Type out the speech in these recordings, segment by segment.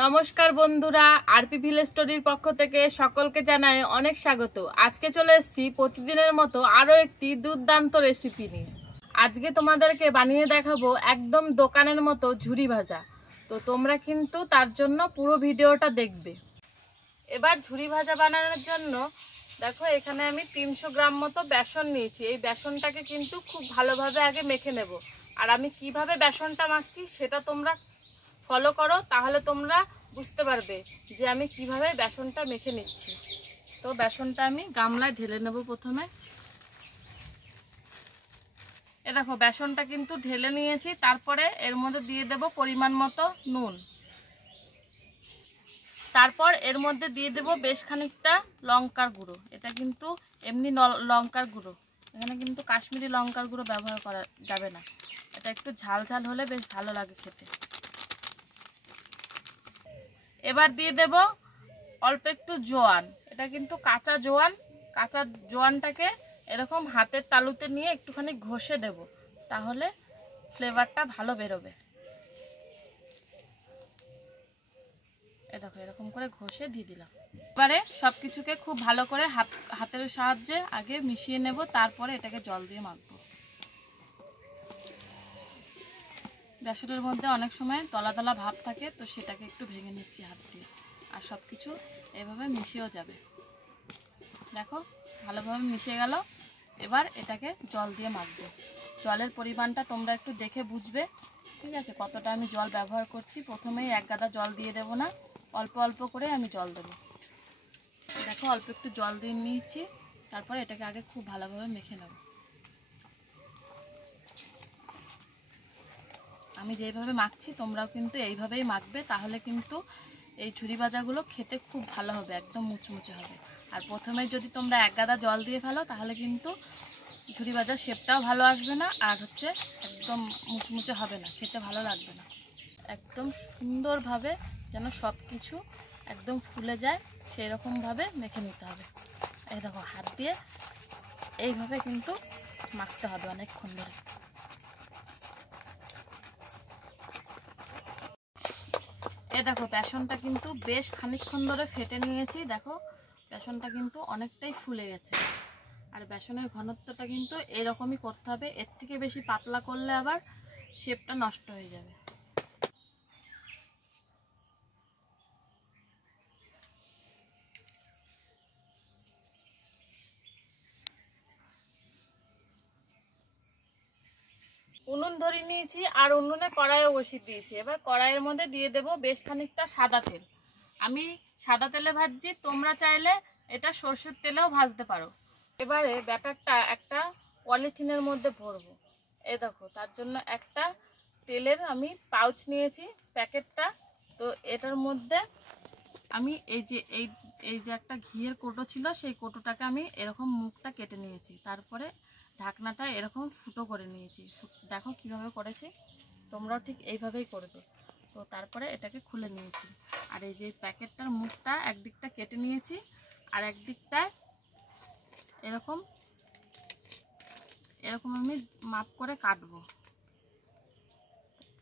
নমস্কার বন্ধুরা, RP village স্টোরির পক্ষ থেকে সকলকে জানাই অনেক স্বাগত। আজকে চলে এসেছি প্রতিদিনের মতো আরো একটি দুর্দান্ত রেসিপি নিয়ে। আজকে তোমাদেরকে বানিয়ে দেখাবো একদম দোকানের মতো ঝুরি ভাজা। তো তোমরা কিন্তু তার জন্য পুরো ভিডিওটা দেখবে। এবার ঝুরি ভাজা বানানোর জন্য দেখো এখানে আমি 300 গ্রাম মতো বেসন নিয়েছি। এই বেসনটাকে কিন্তু খুব ভালোভাবে আগে মেখে নেব। আর আমি কিভাবে বেসনটা মাখছি সেটা তোমরা ফলো করো, তাহলে তোমরা বুঝতে পারবে যে আমি কিভাবে বেসনটা মেখে নিচ্ছি। তো বেসনটা আমি গামলায় ঢেলে নেব প্রথমে। এ দেখো বেসনটা কিন্তু ঢেলে নিয়েছি। তারপরে এর মধ্যে দিয়ে দেব পরিমাণ মতো নুন। তারপর এর মধ্যে দিয়ে দেব বেশ খানিকটা লঙ্কার গুঁড়ো। এটা কিন্তু এমনি লঙ্কার গুঁড়ো, এখানে কিন্তু কাশ্মীরি লঙ্কার গুঁড়ো ব্যবহার করা যাবে না। এটা একটু ঝাল ঝাল হলে বেশ ভালো লাগে খেতে। এবার দিয়ে দেব অল্প একটু জোয়ান। এটা কিন্তু কাঁচা জোয়ান। কাঁচা জোয়ানটাকে এরকম হাতের তালুতে নিয়ে একটুখানি ঘষে দেব, তাহলে ফ্লেভারটা ভালো বেরোবে। এ দেখো এরকম করে ঘষে দিয়ে দিলাম। এবারে সব কিছুকে খুব ভালো করে হাতের সাহায্যে আগে মিশিয়ে নেব, তারপরে এটাকে জল দিয়ে মাখবো। বেসনের মধ্যে অনেক সময় দলা দলা ভাব থাকে, তো সেটাকে একটু ভেঙে নিচ্ছি হাত দিয়ে। আর সব কিছু এভাবে মিশিয়েও যাবে। দেখো ভালোভাবে মিশে গেল। এবার এটাকে জল দিয়ে মাখবো। জলের পরিমাণটা তোমরা একটু দেখে বুঝবে, ঠিক আছে, কতটা আমি জল ব্যবহার করছি। প্রথমেই এক গাদা জল দিয়ে দেব না, অল্প অল্প করে আমি জল দেব। দেখো অল্প একটু জল দিয়ে নিয়েছি। তারপরে এটাকে আগে খুব ভালোভাবে মেখে নেব। আমি যেইভাবে মাখছি তোমরাও কিন্তু এইভাবেই মাখবে, তাহলে কিন্তু এই ঝুরি ভাজাগুলো খেতে খুব ভালো হবে, একদম মুচমুচে হবে। আর প্রথমে যদি তোমরা এক গাদা জল দিয়ে ফেলো তাহলে কিন্তু ঝুরি ভাজার শেপটাও ভালো আসবে না, আর একদম মুচমুচে হবে না, খেতে ভালো লাগবে না। একদম সুন্দরভাবে যেন সব কিছু একদম ফুলে যায় সেই রকমভাবে মেখে নিতে হবে। এই দেখো হাত দিয়ে এইভাবে কিন্তু মাখতে হবে অনেকক্ষণ ধরে। দেখো বেসনটা কিন্তু বেশ খানিকক্ষণ ধরে ফেটে নিয়েছি। দেখো বেসনটা কিন্তু অনেকটাই ফুলে গেছে। আর বেসনের ঘনত্বটা কিন্তু এরকমই করতে হবে, এর থেকে বেশি পাতলা করলে আবার শেপটা নষ্ট হয়ে যাবে। উনুন ধরিয়ে নিয়েছি আর উনুনে কড়াইও বসিয়ে দিয়েছি। এবার কড়াইয়ের মধ্যে দিয়ে দেব বেশ খানিকটা সাদা তেল। আমি সাদা তেলে ভাজছি, তোমরা চাইলে এটা সর্ষের তেলেও ভাজতে পারো। এবারে ব্যাটারটা একটা পলিথিনের মধ্যে ভরবো। এই দেখো তার জন্য একটা তেলের আমি পাউচ নিয়েছি, প্যাকেটটা। তো এটার মধ্যে আমি এই যে একটা ঘিয়ের কৌটো ছিল, সেই কৌটোটাকে আমি এরকম মুখটা কেটে নিয়েছি। তারপরে ঢাকনাটা এরকম ফুটো করে নিয়েছি। দেখো কিভাবে করেছি, তোমরাও ঠিক এইভাবেই করবে। তো তারপরে এটাকে খুলে নিয়েছি। আর এই যে প্যাকেটটার মুখটা একদিকটা কেটে নিয়েছি, আর একদিকটায় এরকম এরকম আমি মাপ করে কাটবো।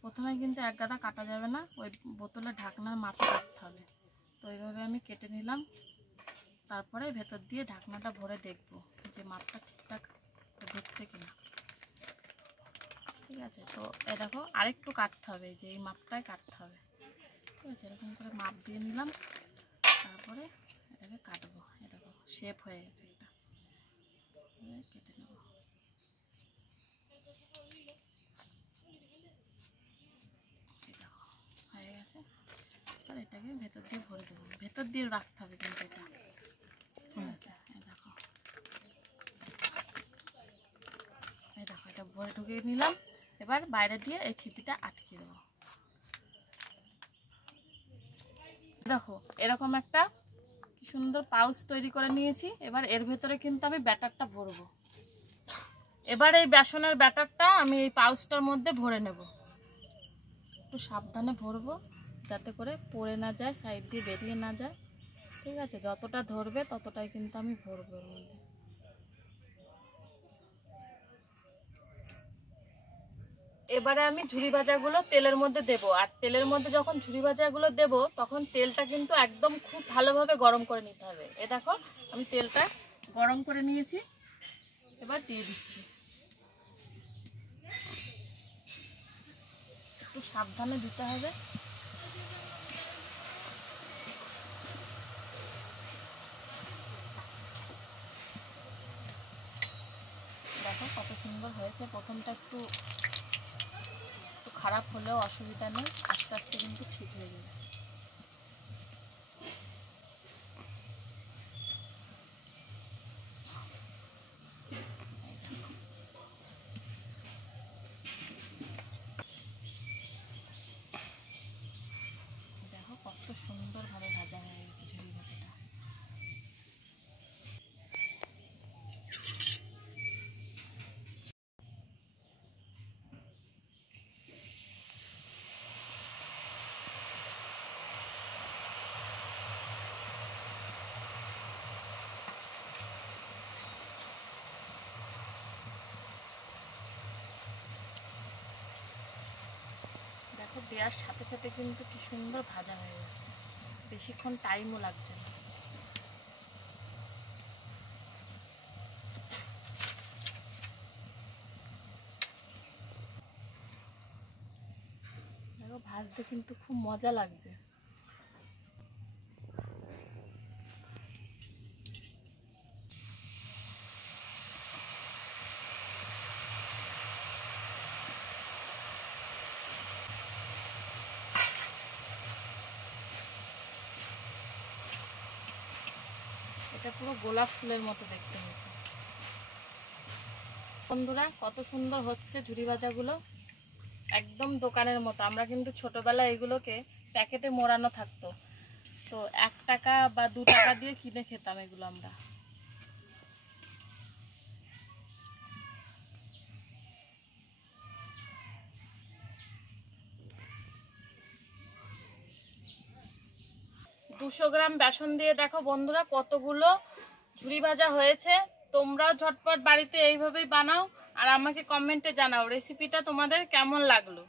প্রথমে কিন্তু এক গাদা কাটা যাবে না, ওই বোতলের ঢাকনার মাপে কাটতে হবে। তো এইভাবে আমি কেটে নিলাম। তারপরে ভেতর দিয়ে ঢাকনাটা ভরে দেখবো যে মাপটা ঠিকঠাক ঢুকছে কিনা। ঠিক আছে, তো এ দেখো আরেকটু কাটতে হবে, যে এই মাপটাই কাটতে হবে। ঠিক আছে, এরকম করে মাপ দিয়ে নিলাম। তারপরে এটাকে কাটবো। এ দেখো শেপ হয়ে গেছে, এটা কেটে নেব। হয়ে গেছে। আর এটাকে ভেতর দিয়ে ভরে দেবো, ভেতর দিয়ে রাখতে হবে কিন্তু এটা। ঠিক আছে, এই দেখো এটা ভরে ঢুকিয়ে নিলাম। এবার বাইরে দিয়ে এই ছিপিটা আটকে দেবো। দেখো এরকম একটা কি সুন্দর পাউচ তৈরি করে নিয়েছি। এবার এর ভেতরে কিন্তু আমি ব্যাটারটা ভরবো। এবার এই বেসনের ব্যাটারটা আমি এই পাউচটার মধ্যে ভরে নেব। একটু সাবধানে ভরবো যাতে করে পড়ে না যায়, সাইড দিয়ে বেরিয়ে না যায়। ঠিক আছে, যতটা ধরবে ততটাই কিন্তু আমি ভরবো এর মধ্যে। এবারে আমি ঝুরি ভাজাগুলো তেলের মধ্যে দেব। আর তেলের মধ্যে যখন ঝুরি ভাজাগুলো দেব তখন তেলটা কিন্তু একদম খুব ভালোভাবে গরম করে নিতে হবে। এ দেখো আমি তেলটা গরম করে নিয়েছি, এবার দিয়ে দিচ্ছি। একটু সাবধানে দিতে হবে। দেখো কত সুন্দর হয়েছে। প্রথমটা একটু খারাপ হলেও অসুবিধা নেই, আস্তে আস্তে কিন্তু ঠিক হয়ে যাবে। দেখো কত সুন্দরভাবে ভাজা হয়ে গেছে ঝুরি ভাজাটা। দেখো দেওয়ার সাথে সাথে কিন্তু কি সুন্দর ভাজা হয়ে যাচ্ছে, বেশিক্ষণ টাইমও লাগছে না। দেখো ভাজতে কিন্তু খুব মজা লাগছে। এটা পুরো গোলাপ ফুলের মতো দেখতে হয়েছে। বন্ধুরা কত সুন্দর হচ্ছে ঝুরি ভাজাগুলো, একদম দোকানের মতো। আমরা কিন্তু ছোটবেলায় এগুলোকে প্যাকেটে মোড়ানো থাকতো, তো 1 টাকা বা 2 টাকা দিয়ে কিনে খেতাম এগুলো আমরা। দুশো গ্রাম বেসন দিয়ে দেখো বন্ধুরা কতগুলো ঝুরি ভাজা হয়েছে। তোমরাও ঝটপট বাড়িতে এইভাবেই বানাও আর আমাকে কমেন্টে জানাও রেসিপিটা তোমাদের কেমন লাগলো।